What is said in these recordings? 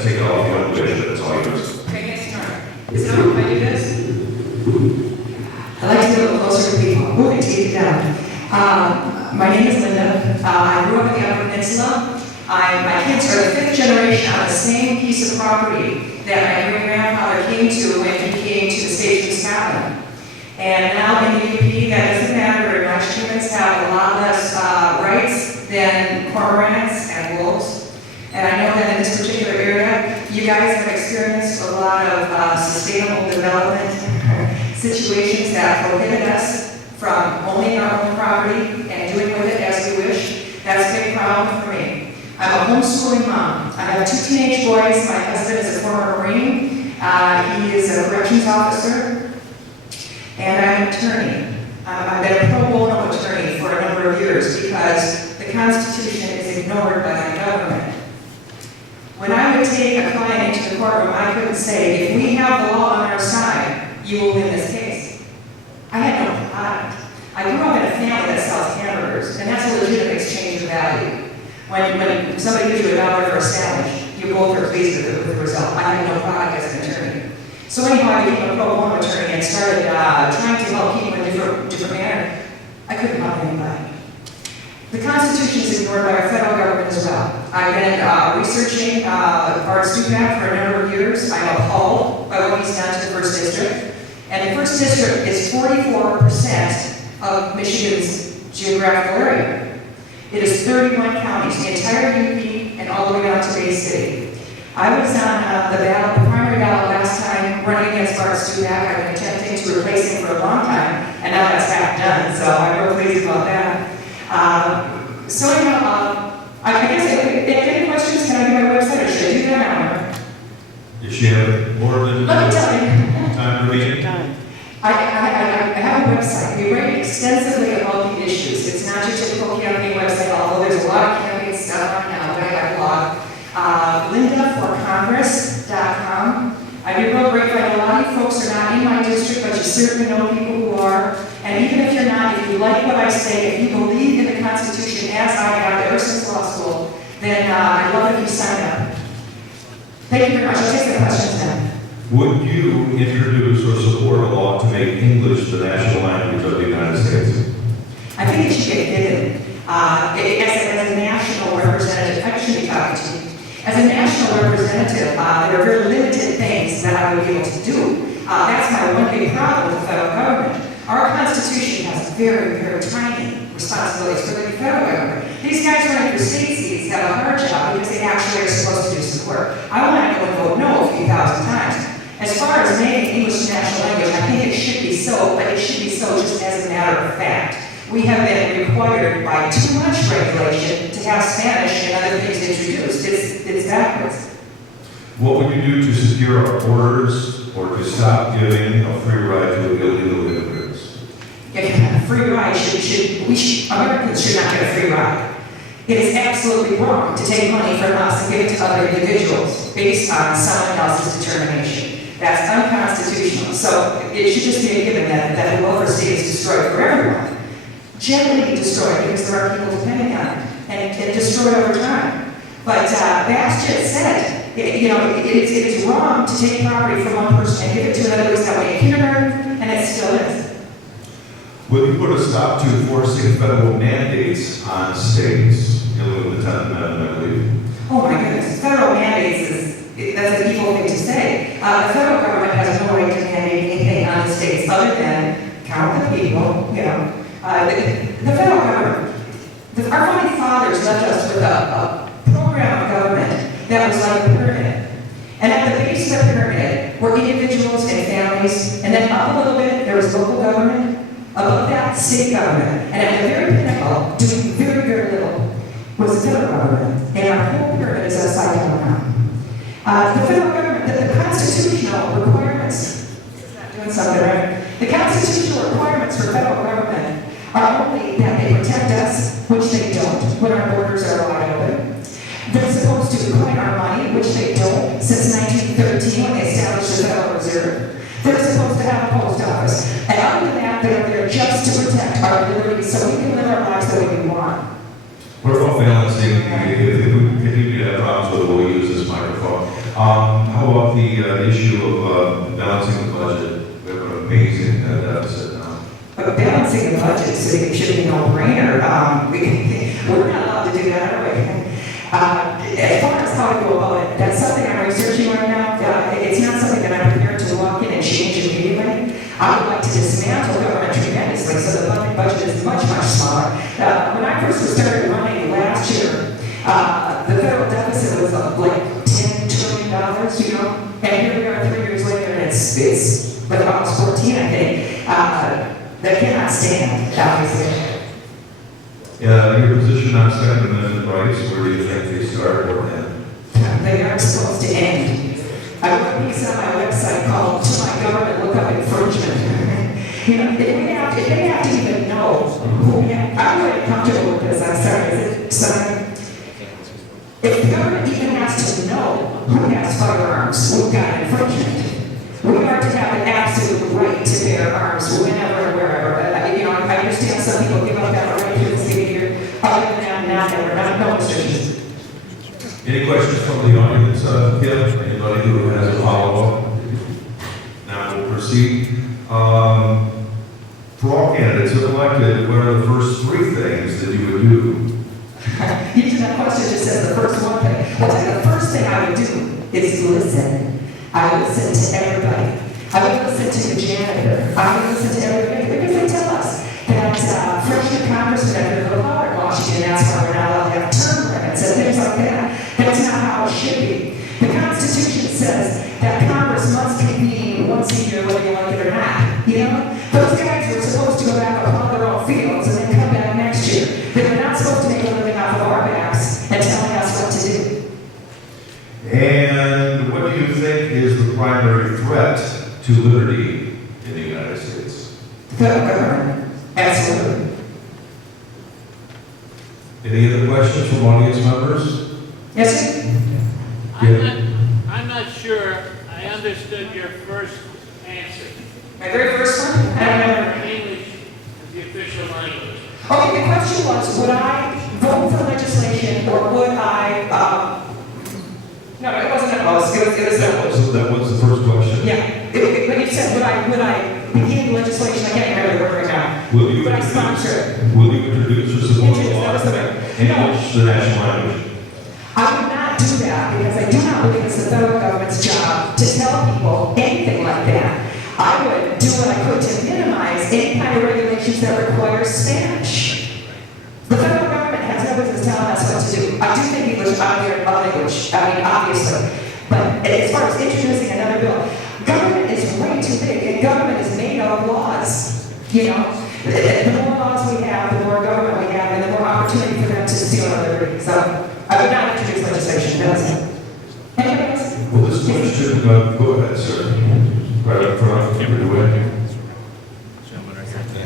and take it off the own wish, that's all yours. Okay, next turn. Is it on if I do this? I like to get a little closer to people. Ooh, I take it down. My name is Linda. I grew up in the Upper Peninsula. My kids are the 5th generation on the same piece of property that my great-grandfather came to when he came to the States of Scotland. And now in the UP, that doesn't matter very much. Humans have a lot less rights than cormorants and wolves. And I know that in this particular area, you guys have experienced a lot of sustainable development situations that prohibit us from owning our own property and doing with it as we wish. That's a big problem for me. I'm a homeschooling mom. I have 2 teenage boys. My husband is a former Marine. He is a corrections officer. And I'm an attorney. I've been a pro bono attorney for a number of years because the Constitution is ignored by my government. When I would take a client into the courtroom, I couldn't say, if we have the law on our side, you will win this case. I had no product. I grew up in a family that sells hamburgers, and that's a legitimate exchange of value. When somebody gives you $1 for a sandwich, you both are pleased with the result. I had no product as an attorney. So anyhow, I became a pro bono attorney and started trying to help people in a different manner. I couldn't help anybody. The Constitution is ignored by our federal government as well. I've been researching Art Stupak for a number of years. I'm appalled by what he's done to the 1st District. And the 1st District is 44% of Michigan's geographical area. It is 31 counties, the entire UP, and all the way down to Bay City. I was on the primary ballot last time running against Art Stupak. I've been attempting to replace him for a long time, and now that's half done, so I'm real pleased about that. So anyhow, I guess if any questions, can I give my website, or should I do that now? You should have more than Let me tell you. time remaining. I have a website. We write extensively about the issues. It's not your typical campaign website, although there's a lot of campaign stuff on now, but I have a blog. lindaforcongress.com. I'd be real grateful. I know a lot of you folks are not in my district, but you certainly know people who are. And even if you're not, if you like what I say, if you believe in the Constitution as I have ever since law school, then I'd love if you sign up. Thank you very much. I'll take the questions now. Would you introduce or support a law to make English the national language of the United States? I think it should get given. As a national representative, I shouldn't be talking to you. As a national representative, there are very limited things that I would be able to do. That's my one big problem with the federal government. Our Constitution has very, very tiny responsibilities for the federal government. These guys running for state seats have a hard job because they actually are supposed to do some work. I want to go and vote no a few thousand times. As far as making English the national language, I think it should be so, but it should be so just as a matter of fact. We have been required by too much regulation to have Spanish and other things introduced. It's backwards. What would you do to secure our borders or to stop giving a free ride to illegal immigrants? A free ride Americans should not get a free ride. It is absolutely wrong to take money from us and give it to other individuals based on someone else's determination. That's unconstitutional. So it should just be a given that the welfare state is destroyed for everyone. Generally destroyed because there are people depending on it, and destroyed over time. But Bastian said, it is wrong to take property from one person and give it to another who's that way in kindergarten, and it still is. Would you put a stop to forcing federal mandates on states? You know, the 10th Amendment, I believe. Oh my goodness, federal mandates that's an evil thing to say. The federal government has no right to mandate anything on the states other than count the people, the federal government, our founding fathers left us with a program of government that was like a pyramid. And at the base of the pyramid were individuals and families, and then up a little bit, there was local government, above that, state government, and at the very pinnacle, doing very, very little, was the federal government. And our whole pyramid is upside down now. The federal government, the constitutional requirements, it's not doing something right. The constitutional requirements for federal government are only that they protect us, which they don't, when our borders are wide open. They're supposed to collect our money, which they don't, since 1913 when they established the Federal Reserve. They're supposed to have a post office. And other than that, they're there just to protect our liberty so we can live our lives the way we want. What about balancing, if we continue to have problems with it, we'll use this microphone. How about the issue of balancing the budget? We have an amazing deficit now. But balancing the budget should be a no-brainer. We're not allowed to do that, are we? As far as how I go about it, that's something I'm researching right now. It's not something that I'm prepared to walk in and change immediately. I would like to dismantle government tremendously so the budget is much, much smaller. When I first started running last year, the federal deficit was like $10 trillion, you know, and here we are 3 years later, and it's like almost 14, I think. That cannot stand, obviously. Your position on Second Amendment rights, where do you think they start or end? They aren't supposed to end. I wrote a piece on my website called "To My Government, Look Up Infringement." You know, if they have to even know who I'm really comfortable with this. I'm sorry, is it something? If the government even has to know who has firearms, we've got infringement. We are to have an absolute right to bear arms whenever and wherever. You know, I understand some people give up that right to the state here. Other than that, no restrictions. Any questions from the audience? Kim, anybody who has a follow-up? Now we'll proceed. For all candidates who are elected, what are the first 3 things that you would do? Usually that question just says the first one thing. Well, the first thing I would do is listen. I would listen to everybody. I would listen to the janitor. I would listen to everybody because they tell us that freshman congressmen are going to go out in Washington. That's why we're not allowed to have term limits and things like that. That's not how it should be. The Constitution says that Congress must convene once a year, whether you like it or not. You know, those guys were supposed to go back and plow their own fields and then come back next year. They were not supposed to make a living off of our backs and telling us what to do. And what do you think is the primary threat to liberty in the United States? Federal government, absolutely. Any other questions from audience members? Yes, sir? I'm not sure I understood your first answer. My very first one? I don't remember. English is the official language. Okay, the question was, would I vote for legislation or would I, no, it wasn't a vote, That was the first question. yeah. But you said, would I begin legislation? I can't remember the word right now. Will you Would I sponsor it? Will you introduce or support the law? That was the word. English, the national language. I would not do that because I do not believe it's the federal government's job to tell people anything like that. I would do what I could to minimize any kind of regulations that require Spanish. The federal government has no business telling us what to do. I do think English is our language, obviously. But as far as introducing another bill, government is way too big, and government is made of laws. You know, the more laws we have, the more government we have, and the more opportunity for them to steal our liberty. So I would not introduce legislation. That's it. Anybody else? Well, this question, go ahead, sir. Right up front, keep it away.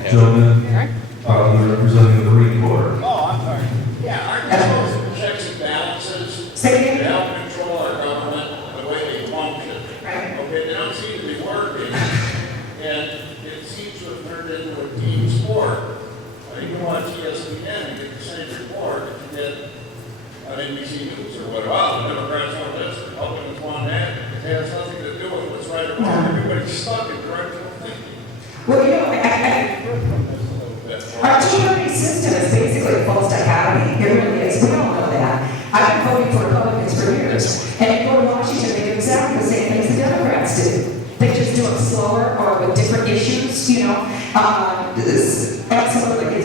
Gentlemen, you're representing the Marine Corps. Oh, I'm sorry. Yeah, aren't there supposed to checks and balances Say to again? help control our government the way they function? Right. Okay, they don't seem to be working, and it seems to have turned into a team sport. You can watch ESPN and get the same report if you get on NBC News or whatever. Oh, the Democrats want this, the Republicans want that. It has nothing to do with what's right or wrong. Everybody's stuck in directional thinking. Well, you know, our two-party system is basically a false dichotomy. It really is. We all know that. I've been voting for Republicans for years. And if you go to Washington, they do exactly the same things the Democrats do. They just do it slower or with different issues, you know. Absolutely.